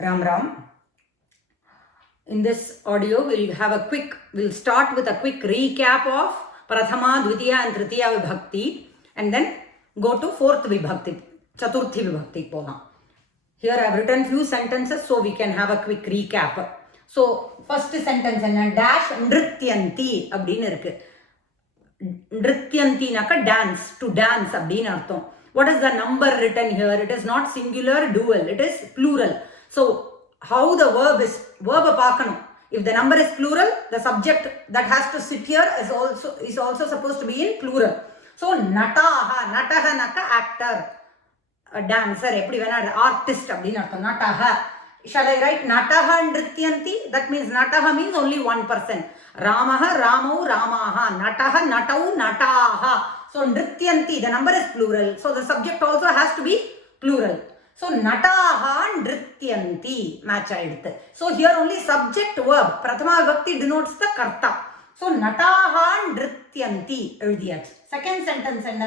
Ram Ram. In this audio, we'll start with a quick recap of Prathama, Dvitiya and Tritiya Vibhakti and then go to fourth Vibhakti, Chaturthi Vibhakti. Here I have written few sentences so we can have a quick recap. So, first sentence dash Nrityanti abdin irukku. Nrityanti naka dance, to dance abdin artham. What is the number written here? It is not singular, dual, it is plural. So, how the verb பார்க்கணும். If the number is plural, the subject that has to sit here is also supposed to be in plural. So, nataha naka actor, a dancer, எப்படி வேணா artist அப்படின்னு அர்த்தம். nataha. Shall I write nataha nrityanti? That means nataha means only one person. Ramaha, ramau, ramaha. Nataha, natau, nataha. So, nrityanti, the number is plural. So, the subject also has to be plural. So, nataha nrityanti. Match ஆயிடுத்து. So, here only subject verb. Prathama vibhakti denotes the karta. So, nataha nrityanti எழுதியாச்சு. Second sentence என்ன?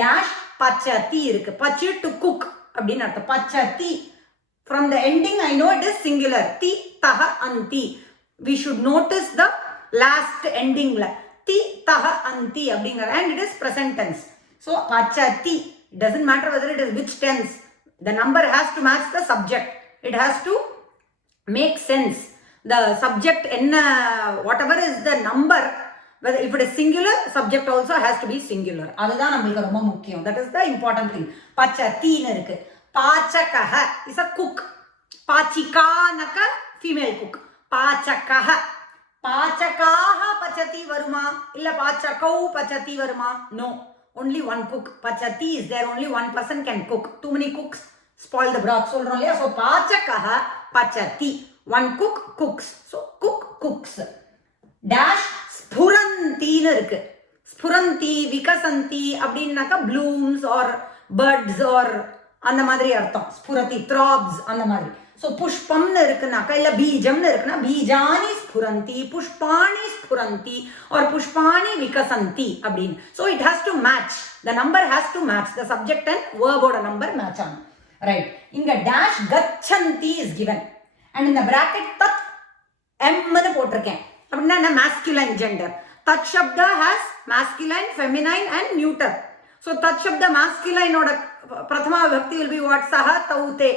Dash pachati இருக்கு. Pachi to cook அப்படின்னு அர்த்தம். Pachati. From the ending, I know it is singular. Ti, taha, anti. We should notice the last ending. Ti, taha, anti. And it is present tense. So, pachati. It doesn't matter whether it is which tense. The number has to match the subject. It has to make sense. The subject, whatever is the number, whether if it is singular, subject also has to be singular. That is the important thing. Pachati irukku. Pachakaha is a cook. Pachika naka female cook. Pachakaha. Pachakaha pachati varuma. Illa pachakau pachati varuma. No. Only one cook. Pachati is there. Only one person can cook. Too many cooks spoil the broth. So, pachakaha pachati. One cook cooks. So, cook cooks. Dash sphuranti irukku. Sphuranti, vikasanti, அப்படின்னாக்கா blooms or buds or அந்த மாதிரி அர்த்தம். ஸ்புரதி, throbs அந்த மாதிரி. So புஷ்பம்னு இருக்குனாக்கா இல்லை பீஜம்னு இருக்குன்னா பீஜானி ஸ்புரந்தி, புஷ்பாணி ஸ்புரந்தி R புஷ்பாணி விகசந்தி அப்படின்னு. So it has to match, the number has to match, the subject and வேர்போட நம்பர் மேட்ச் ஆகும். ரைட், இங்க டேஷ் கச்சந்தி இஸ் கிவன் அண்ட் இந்த பிராக்கெட் தத் எம்னு போட்டிருக்கேன். அப்படின்னா மேஸ்குலைன் ஜெண்டர். தத் சப்தா has masculine, feminine and neuter. So, tat shabda masculine oda prathama vibhakti will be what? Saha, tau, te.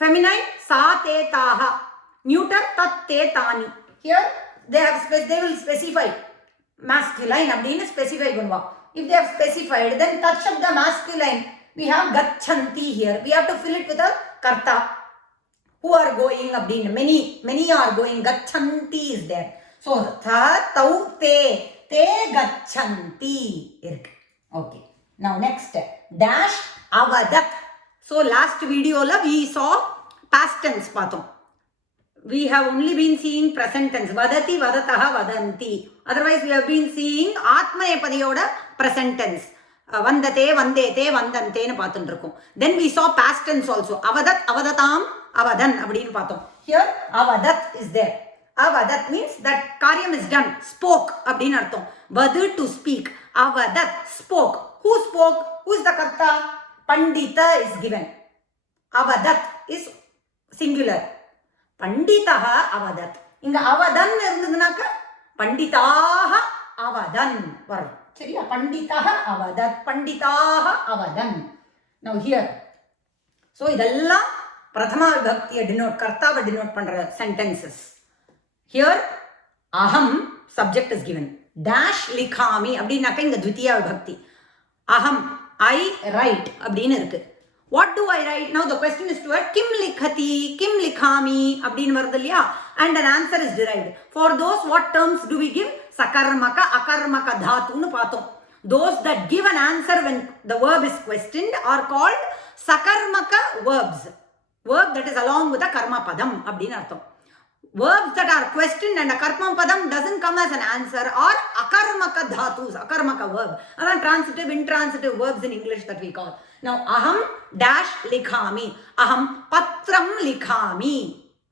Feminine, sa, te, taha. Neuter, tat, te, tani. Here, they will specify. Masculine, abdina specify gunva. If they have specified, then tat shabda masculine, we have gachanti here. We have to fill it with a karta. Who are going, abdina. Many are going. Gachanti is there. So, saha, tau, te. Te, gachanti. Irukku. Okay, now next dash avadat. So last video la we saw past tense paathom. We have only been seeing present tense. Vadati, vadataha, vadanti. Otherwise we have been seeing atmanepadiyoda present tense. Vandate, vandete, vandante nu paathundirukom. Then we saw past tense also. Avadat, avadatam, avadan அப்படினு பார்த்தோம். Here avadat is there. Avadat means that karyam is done. Spoke அப்படின்னு அர்த்தம். Vadu to speak. Avadat spoke. Who spoke? Who is the karta? Pandita is given. Avadat is singular. Panditaha avadat. Inga avadan irundhunaka panditaha avadan varum. Seriya? Panditaha avadat. Panditaha avadan. Now here. So idella prathama vibhaktiya denote, kartava denote pandra sentences. Here aham subject is given. Dash likhami அப்படின்னாக்க இங்க த்விதியா விபக்தி. அகம், I write அப்படின்னு இருக்கு. What do I write? Now the question is to her, kim likhati, kim likhami அப்படின்னு வருது இல்லையா? And an answer is derived. For those, what terms do we give? Sakarmaka, akarmaka dhatuன்னு பார்த்தோம். Those that give an answer when the verb is questioned are called sakarmaka verbs. Verb that is along with a karma padam அப்படின்னு அர்த்தம். Verbs that are questioned and a karma padam doesn't come as an answer or akarmaka dhatus, akarmaka verb. That's transitive, intransitive verbs in English that we call. Now, aham dash likhami. Aham patram likhami.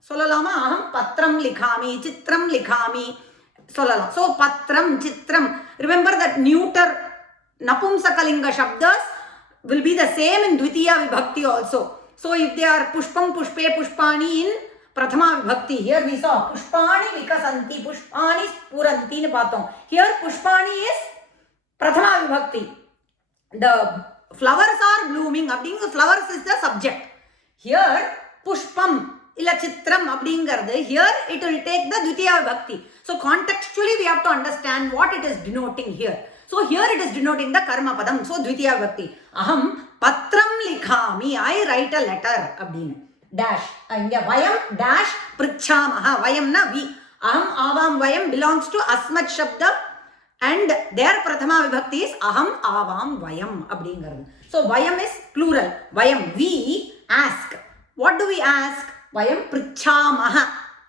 Solalama, aham patram likhami, chitram likhami. Solala. So, patram, chitram. Remember that neuter napumsakalinga shabdas will be the same in Dvitiya Vibhakti also. So if they are pushpam, pushpe, pushpani in Prathama Vibhakti, here we saw pushpani vikasanti, pushpani spuranti nu paathom. Here pushpani is Prathama Vibhakti. The flowers are blooming, அப்படிங்க flowers is the subject. Here pushpam illa chitram அப்படிங்கிறது, here it will take the Dvitiya Vibhakti. So contextually we have to understand what it is denoting here. So here it is denoting the karma padam. So Dvitiya Vibhakti. Aham patram likhami, I write a letter அப்படின்னு. Dash. இங்க vayam dash prichamaha. Vayam na we. Aham avam vayam belongs to asmat shabda and their prathama vibhakti is aham avam vayam அப்படிங்கிறது. So vayam is plural. Vayam, we ask. What do we ask? Vayam prichamaha.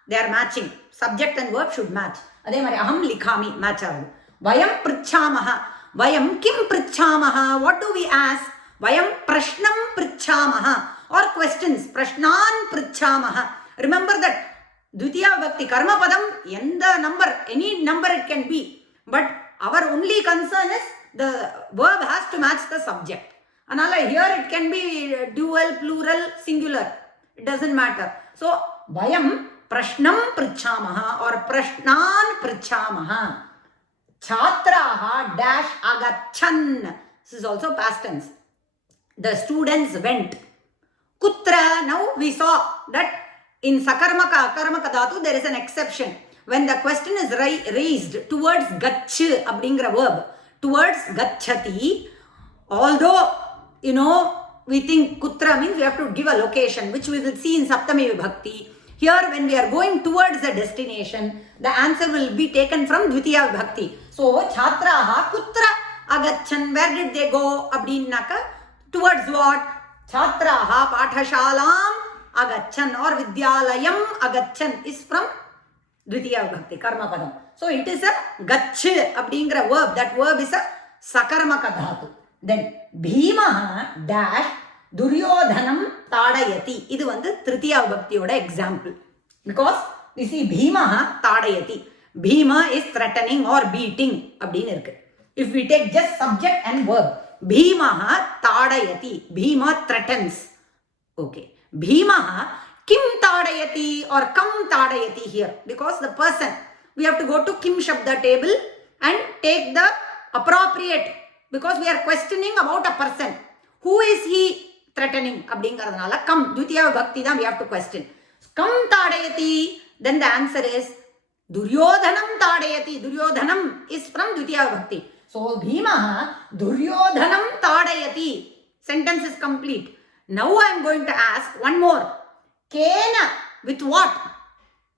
They are matching. Subject and verb should match. அதே மாதிரி aham likhami match ஆகுது. Vayam prichamaha. Vayam kim prichamaha. What do we ask? Vayam prashnam prichamaha. Or questions. Prashnan prichamaha. Remember that Dvitiya Vibhakti karma padam எந்த number, any number it can be. But our only concern is the verb has to match the subject. Anala here it can be dual, plural, singular. It doesn't matter. So vayam prashnam prichamaha or prashnan prichamaha. Chhatraha dash agachan. This is also past tense. The students went. Kutra, now we saw that in sakarmaka akarmaka dhatu there is an exception. When the question is raised towards gach அப்படிங்கிற verb, towards gachati, although we think kutra means we have to give a location, which we will see in Saptami Vibhakti. Here when we are going towards the destination, the answer will be taken from Dvitiya Vibhakti. So chhatraha kutra agachan, where did they go அப்படின்னாக்க towards what? Chhatraha pathashalam agachan or vidyalayam agachan is from Dvitiya Vibhakti, karma padam. So it is a gach அப்படிங்கிற verb. That verb is a sakarmaka dhatu. Then Bhimaha dash Duryodhanam tadayati. இது வந்து Tritiya Vibhaktiயோட example. Because we see Bhimaha tadayati. Bhima is threatening or beating அப்படின்னு இருக்கு. If we take just subject and verb, Bhimaha tadayati. Bhima threatens. Okay. Bhimaha kim tadayati or kam tadayati here, because the person, we have to go to kim shabda table and take the appropriate, because we are questioning about a person. Who is he threatening அப்படிங்கிறதுனால kam Dvitiya Vibhakti தான் we have to question. Kam tadayati, then the answer is Duryodhanam tadayati. Duryodhanam is from Dvitiya Vibhakti. So Bhimaha Duryodhanam tadayati. Sentence is complete. Now I am going to ask one more. Kena, with what?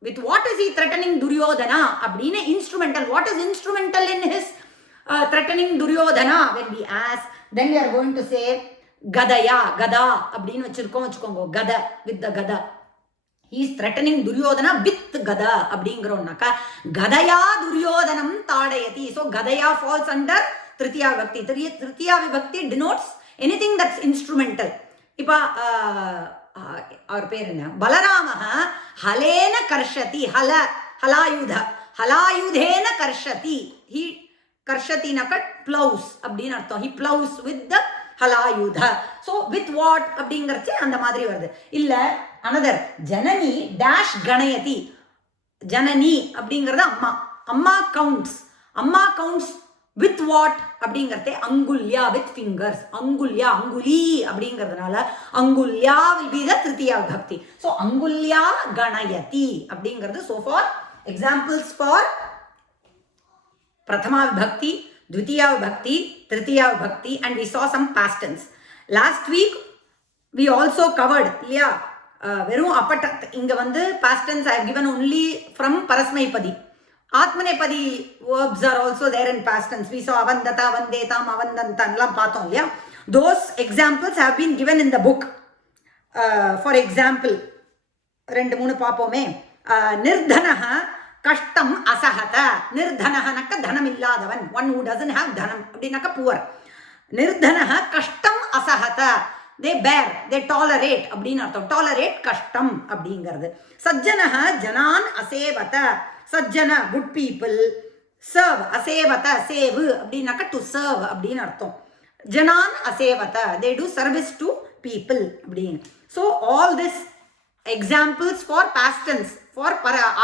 With what is he threatening Duryodhana? Abdine instrumental. What is instrumental in his threatening Duryodhana? When we ask, then we are going to say Gadaya, Gada. Abdine vachirkongo, Gada, with the Gada. He is threatening Duryodhana with Gada. Abdingronnaka. Gadaya Duryodhanam tadayati. So Gadaya falls under Tritiya Vibhakti. Tritiya Vibhakti denotes anything that's instrumental. Ipa our parent Balaramaha halena karshati. Halayudhena karshati. He karshati nakat plows abdin artham. He plows with the halayudha. So with what abdingarche andha madri varudhu. Illa another janani dash ganayati. Janani abdingarada amma. Amma counts. Amma counts with what அப்படிங்கிறதே அங்குல்யா, with fingers. அங்குல்யா, அங்குலி அப்படிங்கிறதுனால அங்குல்யா will be the Tritiya Vibhakti. So அங்குல்யா கணயதி அப்படிங்கிறது. So for examples for Prathama Vibhakti, Dvitiya Vibhakti, Tritiya Vibhakti, and we saw some past tense. Last week we also covered இல்லையா வெறும் அப்பட்ட. இங்க வந்து past tense I have given only from Parasmaipadi. Atmanepadi verbs are also there in past tense. We saw avandata, avandetam, avandantan எல்லாம் பார்த்தோம் இல்லையா. Those examples have been given in the book. For example, 2-3 பார்ப்போமே. நிர்தனஹ கஷ்டம் அசஹத. நிர்தனஹனக்க தனம் இல்லாதவன், one who doesn't have தனம் அப்படின்னாக்க poor. நிர்தனஹ கஷ்டம் அசஹத. They bear, they tolerate அப்படின்னு அர்த்தம். Tolerate கஷ்டம் அப்படிங்கிறது. சஜ்ஜனஹ ஜனான் அசேவத. Sajjana, good people. Serve, asevata, save அப்படின்னாக்க to serve அப்படின்னு அர்த்தம். Janan asevata, they do service to people அப்படின்னு. So all this examples for past tense for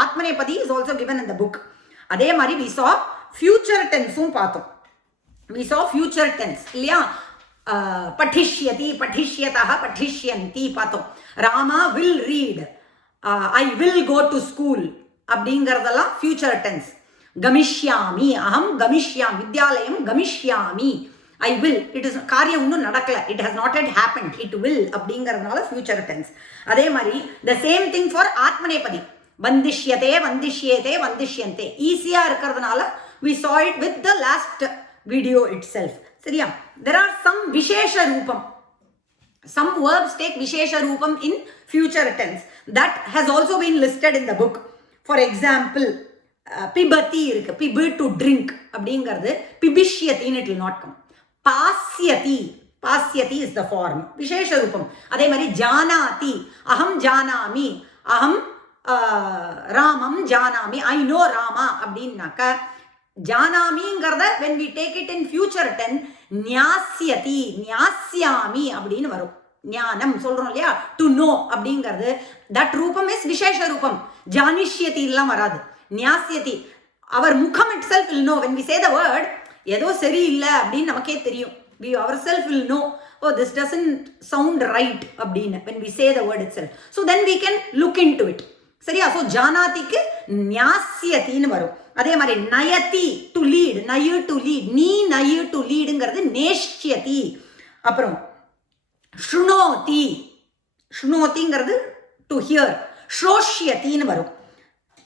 Atmanepadi is also given in the book. அதே மாதிரி we saw future tense-உம் பார்த்தோம். We saw future tense இல்லையா? பட்டிஷ்யதி பட்டிஷ்யதः பட்டிஷ்யந்தி பார்த்தோம். Rama will read, I will go to school அப்படிங்கிறதெல்லாம் future tense. கமிஷ்யாமி, அகம் கமிஷ்யாமி, Vidyalayam கமிஷ்யாமி, I will. It is காரியம் இன்னும் நடக்கல, it has not yet happened, it will அப்படிங்கிறதுனால future tense. அதே மாதிரி the same thing for ஆத்மநேபதி, வந்திஷ்யதே வந்திஷ்யேதே வந்திஷ்யந்தே, ஈஸியா இருக்கிறதுனால we saw it with the last video itself. சரியா? There are some விசேஷ ரூபம், some verbs take விசேஷ ரூபம் in future tense that has also been listed in the book. For example, பிபதி இருக்கு, Bibhu to drink அப்படிங்கிறது பிபிஷ்யத்தின்னு it will not come. பாஸ்யதி, பாஸ்யதி is the form, விசேஷ ரூபம். அதே மாதிரி ஜானாதி, அகம் ஜானாமி, அகம் ராமம் ஜானாமி, ஐ நோ ராமா அப்படின்னாக்க ஜானாமிங்கிறத when we take it in future tense ஞாஸ்யதி, ஞாஸ்யாமி அப்படின்னு வரும். ஞானம் சொல்றோம் இல்லையா, டு நோ அப்படிங்கிறது தட் ரூபம் இஸ் விசேஷ ரூபம். ஜானிஷ்யதி எல்லாம் வராது. ஞாஸ்யதி, அவர் முகம் itself will know. When we say the word, ஏதோ சரியில்லை அப்படின்னு நமக்கே தெரியும். We ourselves will know, oh this doesn't sound right அப்படின்னு when we say the word itself. So then we can look into it. சரியா? ஸோ ஜானாதிக்கு ஞாஸ்யத்தின்னு வரும். அதே மாதிரி நயதி, டு லீட், நயு டு லீட், நீ நயு டு லீடுங்கிறது நேஷ்யதி. அப்புறம் ஸ்ருணோதி, ஸ்ருணோதிங்கிறது டு ஹியர், ஸ்ரோஷ்யத்தின்னு வரும்.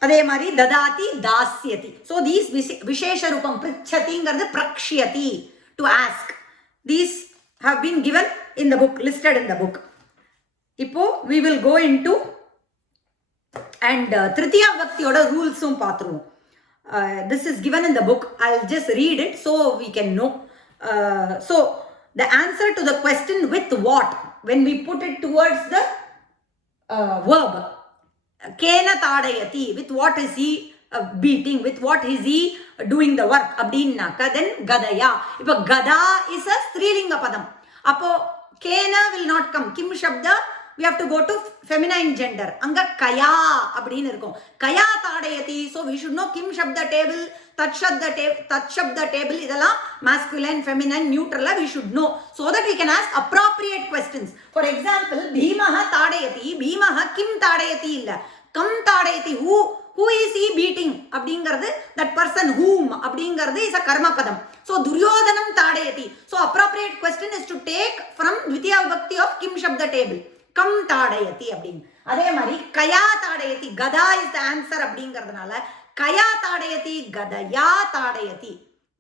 அதே மாதிரி ததாதி தாஸ்யதி. ஸோ தீஸ் விசேஷ ரூபம், பிருச்சதிங்கிறது பிரக்ஷ்யதி, to ask. These have been given in the book, listed in the book. இப்போ we will go into and திருத்தியா பக்தியோட ரூல்ஸும் பார்த்துருவோம். This is given in the book. I'll just read it so we can know. So the answer to the question with what, when we put it towards the verb, kena tadayati, with what is he beating, with what is he doing the work அப்படின்னாக்க then gadaya. இப்போ gada is a ஸ்திரீலிங்க பதம், அப்போ kena will not come. kim shabda we have to go to feminine gender, anga kaya அப்படின்னு இருக்கும். kaya tadayati, so we should know kim shabda table, tat shabda table, இதெல்லாம் masculine, feminine, neutral we should know so that we can ask appropriate questions. For example, bhimaha tadayati, bhimaha kim tadayati இல்ல, kam tadayati, who is he beating அப்படிங்கிறது, that person whom அப்படிங்கிறது is a karma padam. So duryodhanam tadayati, so appropriate question is to take from dvitiya vibhakti of kim shabda table, kam tadayati அப்படின்னு. அதே மாதிரி kaya tadayati, gada is the answer அப்படிங்கிறதுனால kaya tadayati, gadaya tadayati.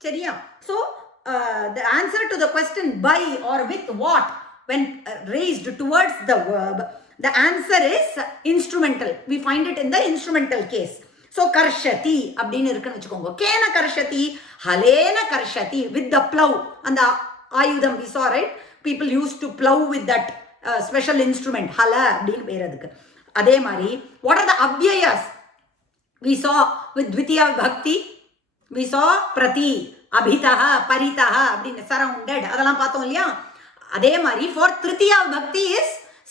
சரியா? So the answer to the question by or with what when raised towards the verb, the answer is instrumental. We find it in the instrumental case. So karshati அப்படின்னு இருக்குன்னு வச்சுக்கோங்க. கேன கர்ஷதி, ஹலேன கர்ஷதி, with the plow, அந்த ஆயுதம் we saw, right? People used to plow with that special instrument, ஹல அப்படின்னு பேர் அதுக்கு. அதே மாதிரி what are the அவ்யயஸ் we saw with dvitiya vibhakti? We saw prati, abhitaha, paritaha அப்படின்னு surrounded, அதெல்லாம் பார்த்தோம் இல்லையா? அதே மாதிரி for tritiya vibhakti is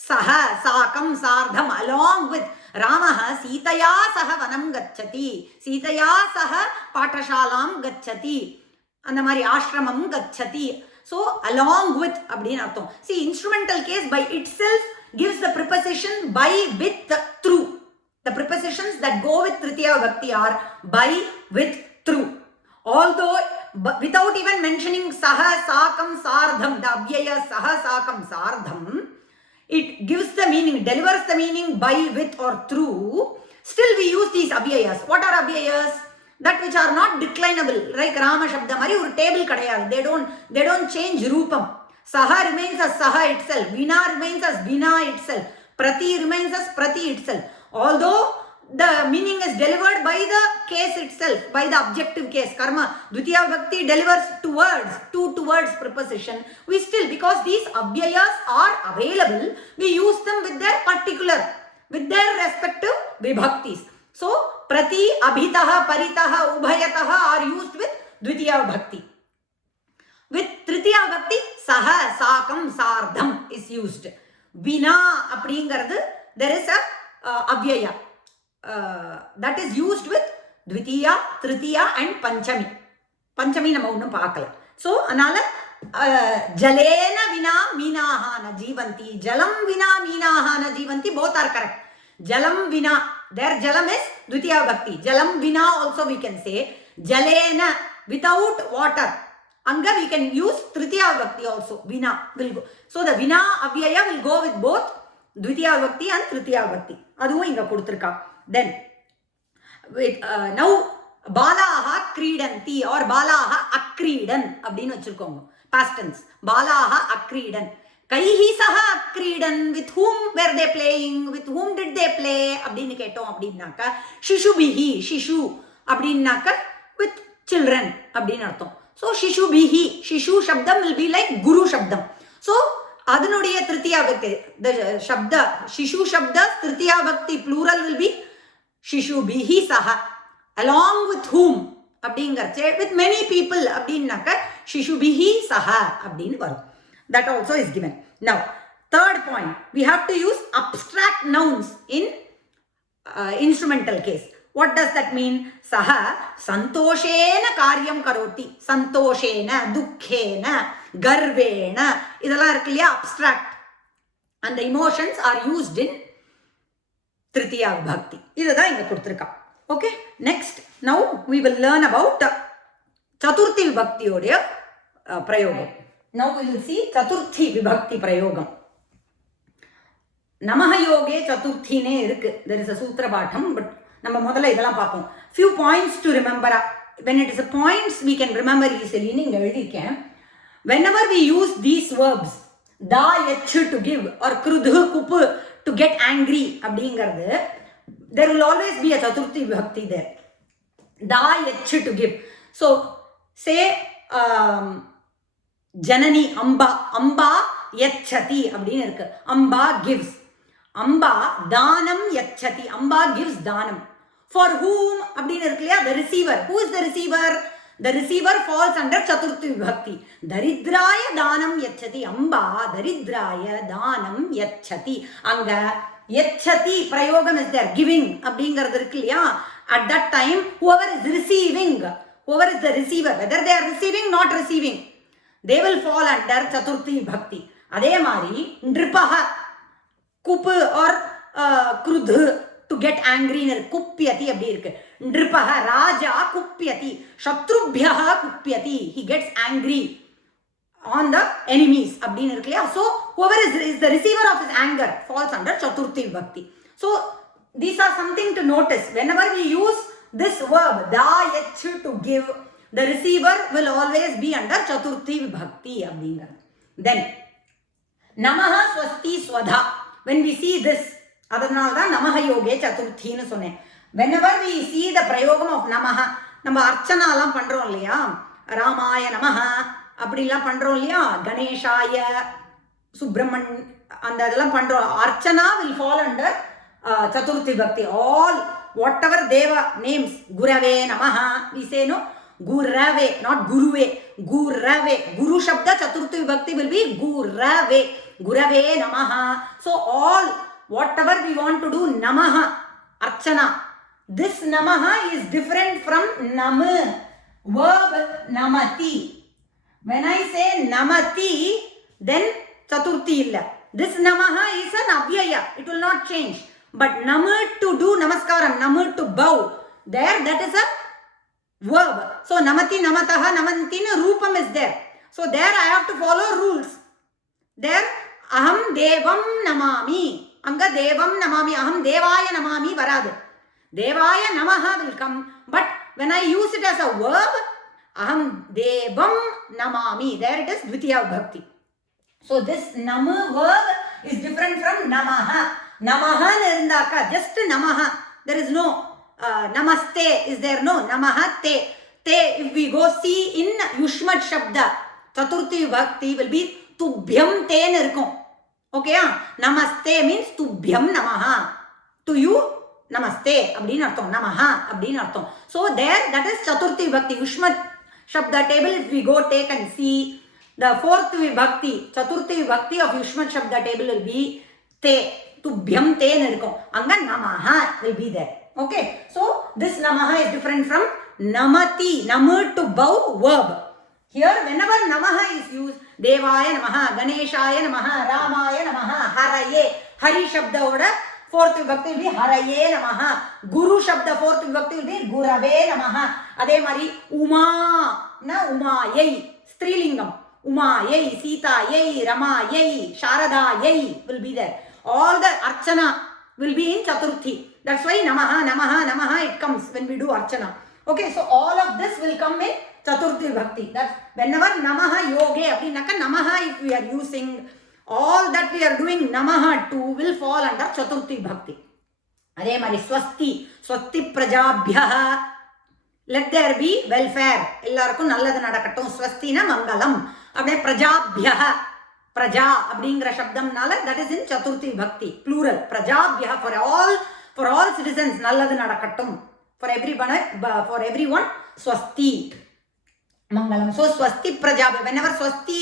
saha, sakam, sardham, along with. ராமஹ சீதையா சக வனம் கச்சதி, சீதையா சக பாட்டசாலாம் கச்சதி, அந்த மாதிரி ஆசிரமம் கச்சதி. So along with அப்படின்னு அர்த்தம். See, instrumental case by itself gives the preposition by, with, through. The prepositions that go with tritiya vibhakti are by, with, through. Although without even mentioning saha, sakam, sardham, the avyaya saha, sakam, sardham, it gives the meaning, delivers the meaning by, with or through. Still we use these avyayas. What are avyayas? That which are not declinable, like Rama Shabda mari ஒரு table கிடையாது. They don't change ரூபம். Saha remains as saha itself, Vina remains as Vina itself, Prati remains as Prati itself. Although the meaning is delivered by the case itself, by the objective case, karma, dvitiya vibhakti delivers towards preposition. We still, because these avyayas are available, we use them with their particular, with their respective vibhaktis. So prati, abhitaha, paritaha, ubhayataha are used with dvitiya vibhakti. with tritiya vibhakti saha sakam sardham is used. Vina அப்படிங்கிறது there is a avyaya that is used with dvitiya, tritiya and panchami. Panchami நம்ம ஒன்றும் பார்க்கல. So அதனால ஜலேன வினா மீனாஹா ந ஜீவந்தி, ஜலம் வினா மீனாஹா ந Jeevanthi, both are correct. Jalam vina, their jalam is dvitiya bhakti. Jalam vina also we can say. Jalena, without water. Anga we can use tritiya bhakti also. Vina will go. So the vina avyaya will go with both dvitiya bhakti and tritiya bhakti. அதுவும் இங்க கொடுத்திருக்கா. Then with now பாலாஹா கிரீடந்தி or பாலாஹா அக்ரீடன் அப்படின்னு வச்சிருக்கோங்க. Past tense. பாலாஹா அக்ரீடன். கைஹி Saha அக்ரீடன், with whom were they playing, with whom did they play அப்படின்னு கேட்டோம். அப்படின்னாக்க சிசுபிஹி, சிசு அப்படின்னாக்க with children அப்படின்னு அர்த்தம். So சிசுபிஹி, சிசு சப்தம் will be like குரு சப்தம். So அதனுடைய திருத்தியா பக்தி, the shabda சிசு சப்த திருத்தியா பக்தி plural will be சிசுபிஹி Saha, along with whom அப்படிங்கறச்சே with many people அப்படின்னாக்க சிசுபிஹி சஹா அப்படின்னு வரும். That also is given. Now third point, we have to use abstract nouns in instrumental case. What does that mean? Saha santoshena karyam karoti, santoshena, dukkhena, garvena, இதெல்லாம் இருக்கு இல்லையா, abstract, and the emotions are used in tritiya vibhakti. இதுதான் இங்க கொடுத்திருக்கா. Okay, next now we will learn about chaturthi vibhakti உடைய பிரயோகம். Now we will see chaturthi vibhakti prayogam. Namaha yoge chaturthi ne irukku. There is a sutra patham, but நம்ம முதல்ல இதெல்லாம் பார்ப்போம். Few points to remember. When it is a points we can remember easily. நீங்க எழுதிருக்கேன். Whenever we use these verbs, da yach to give or krudh kup to get angry அப்படிங்கிறது, there will always be a chaturthi vibhakti there. Da yach to give. So say Janani Amba, Amba யச்சதி அப்படின்னு இருக்கு. Amba gives, Amba தானம் யச்சதி, Amba gives தானம். For whom அப்படின்னு இருக்கு இல்லையா, the receiver. Who is the receiver? The receiver falls under chaturthi vibhakti. தரித்ராய தானம் யச்சதி, அம்பா தரித்ராய தானம் யச்சதி. அங்க யச்சதி பிரயோகம் is there, giving அப்படிங்கிறது இருக்கு இல்லையா. At that time whoever is receiving, whoever is the receiver, whether they are receiving not receiving, they will fall under chaturthi bhakti. அதே மாதிரி நிருபஹ குப் or krudh to get angry னு குப்யதி அப்படி இருக்கு. நிருபஹ ராஜா குப்யதி, சத்ருப்யஹ குப்யதி, he gets angry on the enemies அப்படின்னு இருக்கு இல்லையா. So whoever is the receiver of his anger falls under chaturthi bhakti. So these are something to notice. Whenever we use this verb da yach to give, the receiver will always be under chaturthi vibhakti அப்படிங்கிறது. Then namaha swasti swadha, when we see this, அதனால தான் நமஹ யோகே சதுர்த்தின்னு சொன்னேன். whenever we see the prayogam of namaha, நம்ம அர்ச்சனாலாம் பண்றோம் இல்லையா, ராமாய நமஹ அப்படிலாம் பண்றோம் இல்லையா, கணேஷாய, சுப்ரமன், அந்த இதெல்லாம் பண்றோம். Archana will fall under chaturthi bhakti. All whatever deva names, gurave namaha, we say no, gurave, not guruve, gurave. Guru shabda chaturthi vibhakti will be gurave, gurave namaha. So all whatever we want to do namaha, archana, this namaha is different from nam, verb namati. When I say namati, then chaturthi illa. This namaha is an avyaya, it will not change. But nam to do namaskaram, nam to bow, there that is a verb. So namati, namataha, namanti roopam is there. So there I have to follow rules. There aham devam namami, anga devam namami, aham devaya namami varadu. Devaya namaha will come, but when I use it as a verb, aham devam namami, there it is dvitiya vibhakti. So this nam verb is different from namaha. Namaha irundaka just namaha, there is no namaste is there, no namaha te. Te, if we go see in yushmat shabda, chaturthi vibhakti will be tubhyam te nu irukum. Okay, namaste means tubhyam namaha, to you namaste அப்படின்னு அர்த்தம், namaha அப்படின்னு அர்த்தம். So there that is chaturthi vibhakti. Shabda table, if we go take and see, the fourth vibhakti, chaturthi vibhakti of Yushmat Shabda table will be te. Tubhyam te nirkom. Anga namaha will be there. Okay. So this namaha is different from namati. Namah to bow verb. Here whenever namaha is used, Devaya namaha, Ganeshaya namaha, Ramaya namaha, Haraye. Hari Shabda oda fourth vibhakti will be Haraye namaha. Guru Shabda fourth vibhakti will be Gurave namaha. Adhe mari Uma na Umayai. Strilingam. Umayai, Sitayai, Ramayai, Sharadayai will be there. All the archana will be in Chaturthi. That's why namaha, namaha, namaha it comes when we do archana. Okay, so all of this will come in Chaturthi Bhakti. That's whenever namaha yoge, apdinaka namaha if we are using, all that we are doing namaha to will fall under Chaturthi Bhakti. Adhe mari swasti, swasti prajabhyaha. Let there be welfare. Ellarkum nalladhu nadakattum. Swasti na mangalam. Apne prajabhyaha. Praja அப்படிங்கிற சப்தம்னால that is in Chaturthi Bhakti plural. Prajabhya for all citizens நல்லது நடக்கட்டும். For everyone swasti mangalam. So swasti prajabhya, whenever swasti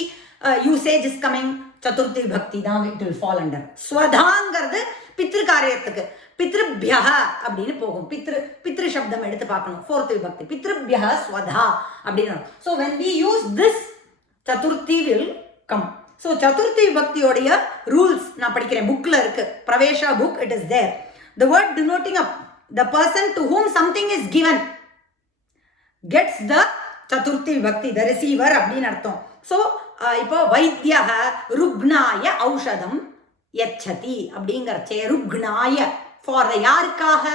usage is coming, Chaturthi Bhakti தான் it will fall under. ஸ்வதாங்கிறது பித்ரு காரியத்துக்கு பித்ருப்யா அப்படின்னு போகும். பித்ரு சப்தம் எடுத்து பார்க்கணும். fourth vibhakti பித்ருப்யா ஸ்வதா அப்படின்னு. So when we use this, Chaturthi will come. So Chaturthi Bhaktiyoடைய rules நான் படிக்கிறேன், புக்ல இருக்கு, Pravesha book, it is there. The word denoting the person to whom something is given gets the Chaturthi Bhakti, the receiver அப்படின்னு அர்த்தம். So இப்போ வைத்தியः ருக்னாய ஔஷதம் யச்சதி அப்படிங்கறச்சே ருக்னாய for the யாருக்காக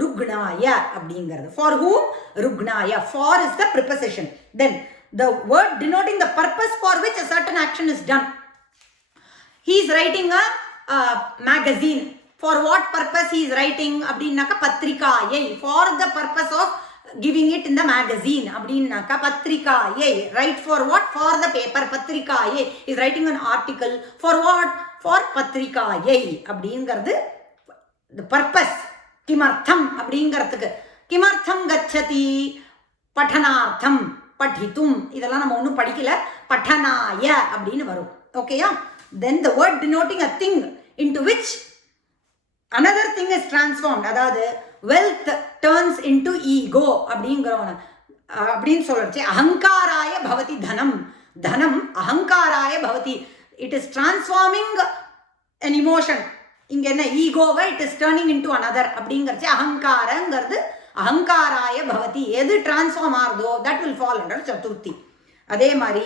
ருக்னாய அப்படிங்கிறது, for whom ருக்னாய, for is the preposition, then the word denoting the purpose for which a certain action is done. He is writing a magazine. For what purpose he is writing? Abdinaka patrikayai. For the purpose of giving it in the magazine. Abdinaka patrikayai. Write for what? For the paper. Patrikayai. He is writing an article. For what? For patrikayai. Abdingardu the purpose. Kimartham. Abdingarthuk. Kimartham gacchati. Pathanartham. படித்தும். இதெல்லாம் நம்ம ஒன்றும் படிக்கல, பட்டனாய அப்படின்னு வரும். ஓகேயா? Then the word denoting a thing into which another thing is transformed. அதாவது wealth turns into ego அப்படிங்கிறவன அப்படின்னு சொல்றச்சு அகங்காராய பவதி தனம். தனம் அகங்காராய பவதி. It is transforming an emotion. இங்க என்ன ஈகோவை it is turning into another அப்படிங்கிறச்சு அகங்காரங்கிறது அகங்காராய பவதி. எது டிரான்ஸ்ஃபார்ம் ஆகுதோ that will fall under Chaturthi. அதே மாதிரி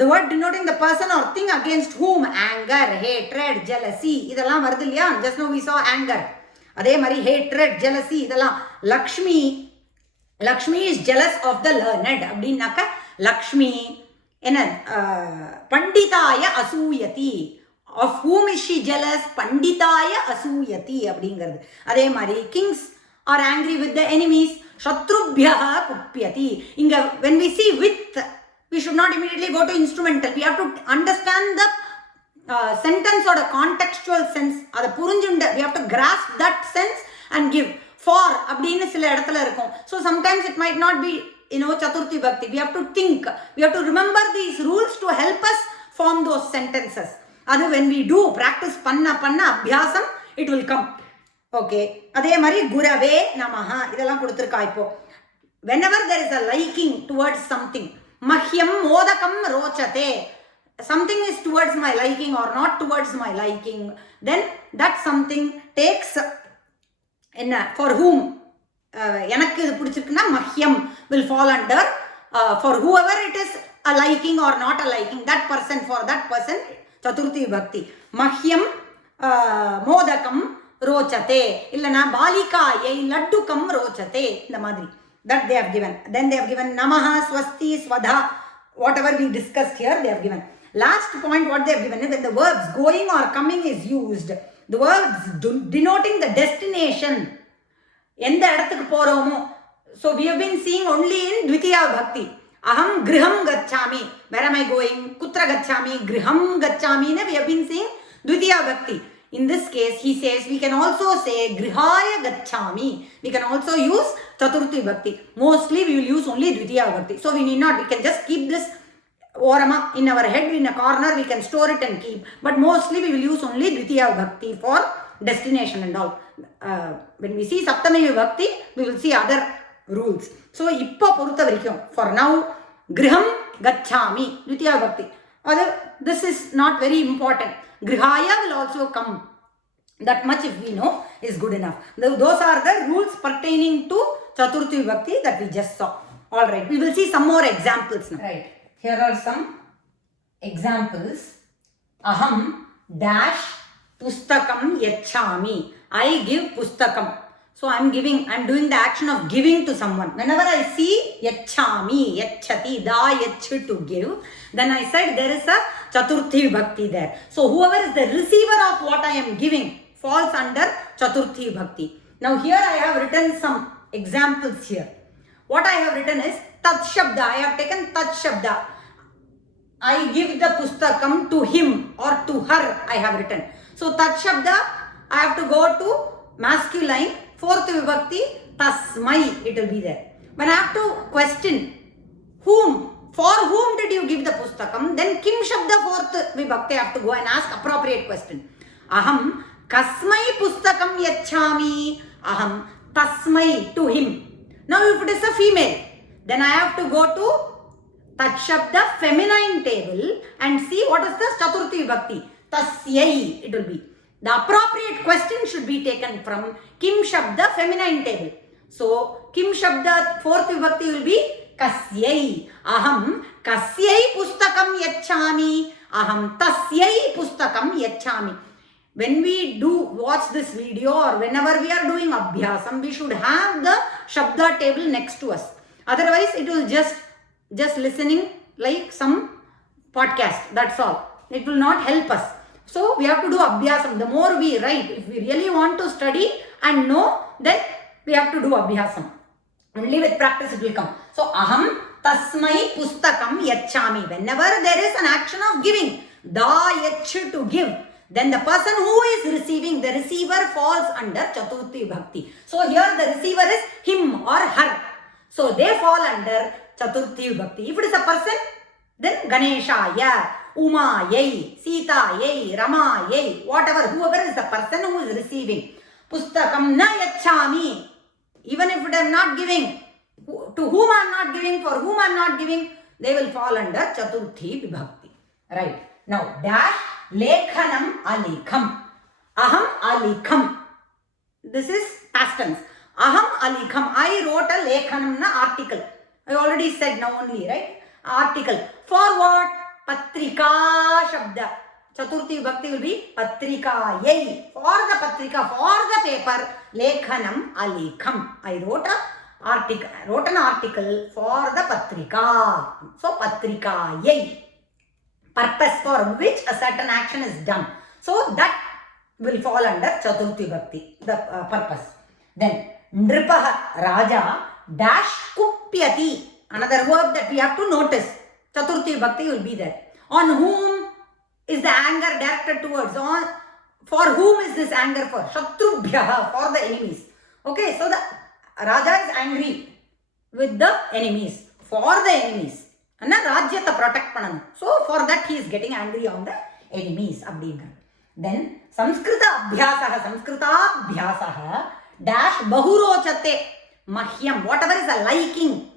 the word denoting the person or thing against whom anger, hatred, jealousy இதெல்லாம் வருது இல்லையா? just now we saw anger. அதே மாதிரி hatred, jealousy இதெல்லாம். Lakshmi is jealous of the learned அப்படின்னாக்க லக்ஷ்மி என்ன பண்டிதாய அசூயதி. of whom is she jealous? பண்டிதாய அசூயதி அப்படிங்கிறது. அதே மாதிரி kings are angry with the enemies. Shatrubhyaha kupyati. Inga when we see with, we should not immediately go to instrumental. We have to understand the sentence or the contextual sense. Ada purinjunda. We have to grasp that sense and give. For அப்படின்னு சில இடத்துல இருக்கும். So sometimes it might not be, Chaturthi Bhakti. We have to think. We have to remember these rules to help us form those sentences. Adu when we do practice panna abhyasam, it will come. Okay. அதே மாதிரி குரவே நமஹா இதெல்லாம் கொடுத்துருக்கா. இப்போ whenever there is a liking towards something, மஹ்யம் மோதகம் ரோச்சதே, something is towards my liking or not towards my liking, then that something takes என்ன for whom எனக்கு இது பிடிச்சிருக்குன்னா மஹ்யம் will fall under for whoever it is a liking or not a liking, that person, for that person Chaturthi Bhakti. மஹ்யம் மோதகம் ரோச்சதே இல்லனா பாலிகாயை லட்டுக்கம் ரோச்சதே, இந்த மாதிரி that they have given. Then they have given namaha, swasti, swadha, whatever we discussed here they have given. Last point what they have given is when the verbs going or coming is used, the verbs denoting the destination, எந்த இடத்துக்கு போறோமோ. So we have been seeing only in Dvitiya Bhakti. Aham griham gacchami, where am I going? Kutra gacchami, griham gacchami, we have been seeing Dvitiya Bhakti. In this case, he says, we can also say Grihaya Gachami. We can also use Chaturthi Vibhakti. Mostly we will use only Dvitiya Vibhakti. So we need not, we can just keep this Orama in our head, in a corner, we can store it and keep. But mostly we will use only Dvitiya Vibhakti for destination and all. When we see Saptami Vibhakti, we will see other rules. So, Ippa Purutha Varikyam. For now, Griham Gachami, Dvitiya Vibhakti. This is not very important. Grihaya will also come. That much if we know is good enough. Those are the rules pertaining to Chaturthi Vibhakti that we just saw. Alright, we will see some more examples now. Right, here are some examples. Aham dash pustakam yachami. I give pustakam. So I am doing the action of giving to someone. Whenever I see yachami, yachati, da yach to give, then I said there is a Chaturthi Vibhakti there. So whoever is the receiver of what I am giving falls under Chaturthi Vibhakti. Now here I have written some examples here. What I have written is Tat Shabda. I have taken Tat Shabda. I give the pustakam to him or to her, I have written. So Tat Shabda, I have to go to masculine, fourth vibhakti, tasmai, it will be there. When I have to question whom, for whom did you give the pustakam, then kim shabda fourth vibhakti, I have to go and ask appropriate question. Aham kasmai pustakam yachami, aham tasmai, to him. Now if it is a female, then I have to go to Tat Shabda feminine table and see what is the Chaturthi Vibhakti. Tasyai, it will be. The appropriate question should be taken from Kim Shabda feminine table. So, Kim Shabda fourth vibhakti will be Kasyai. Aham Kasyai pustakam yachami. Aham Tasyai pustakam yachami. When we watch this video or whenever we are doing Abhyasam, we should have the Shabda table next to us. Otherwise, it will just listening like some podcast. That's all. It will not help us. So, we have to do Abhyasam. The more we write, if we really want to study and know, then we have to do Abhyasam. Only with practice it will come. So, Aham Tasmai Pustakam Yachami. Whenever there is an action of giving, Da Yach to give, then the person who is receiving, the receiver falls under Chaturthi Bhakti. So, here the receiver is him or her. So, they fall under Chaturthi Bhakti. If it is a person, then Ganeshaya, Uma Yai, Sita Yai, Rama Yai, whatever, whoever is the person who is receiving. Pustakam na yachami. Even if I am not giving, to whom I am not giving, for whom I am not giving, they will fall under Chaturthi Vibhakti. Right. Now, dash Lekhanam Alikham. Aham Alikham. This is past tense. Aham Alikham. I wrote a Lekhanam na article. I already said now only, right? Article. For what? Patrika Shabda. Chaturthi Vibhakti will be Patrika Yai. For the Patrika, for the paper, Lekhanam Alikham. I wrote an article for the Patrika. So Patrika Yai. Purpose for which a certain action is done. So that will fall under Chaturthi Vibhakti, the purpose. Then Nripaha Raja dash Kupyati. Another verb that we have to notice. Chaturthi Vibhakti will be there. On whom is the anger directed towards? For whom is this anger for? Shatrubhyaha, for the enemies. Okay, so the Raja is angry with the enemies, for the enemies. And Rajyata protect pananu. So for that he is getting angry on the enemies. Then Samskrita Abhyasaha dash Bahurochate Mahyam. Whatever is a liking,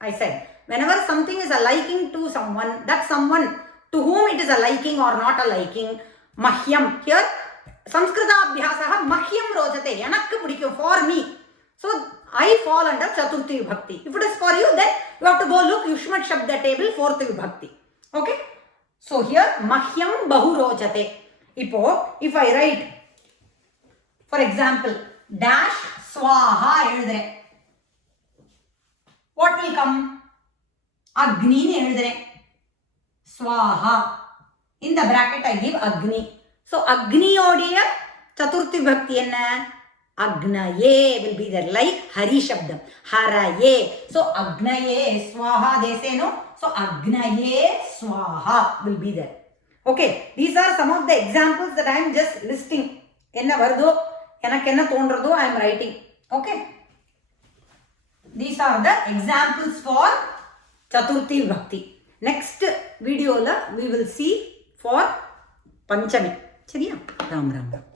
I said. Whenever something is a liking to someone, that someone to whom it is a liking or not a liking, Mahyam. Here, Samskrita Abhyasaha Mahyam Rojate. Yanakku pudikkum, for me. So, I fall under Chaturthi Vibhakti. If it is for you, then you have to go look Yushmat Shabda table, fourth Vibhakti. Okay? So, here, Mahyam Bahurojate. If I write, for example, dash Swaha, what will come? Agni, Swaha. In the bracket, I give Agni. So, Agni odia Chaturthi Bhakti enna? Agnaye will be there, like Hari Shabdam. Haraye. So, Agnaye Swaha, they say no. So, Agnaye Swaha will be there. Okay, these are some of the examples that I am just listing. என்ன வருதோ எனக்கு என்ன தோன்றதோ I am writing. Okay, these are the examples for Chaturthi Vibhakti. Next video la we will see for Panchami. சரியா? ராம் ராம் ராம்.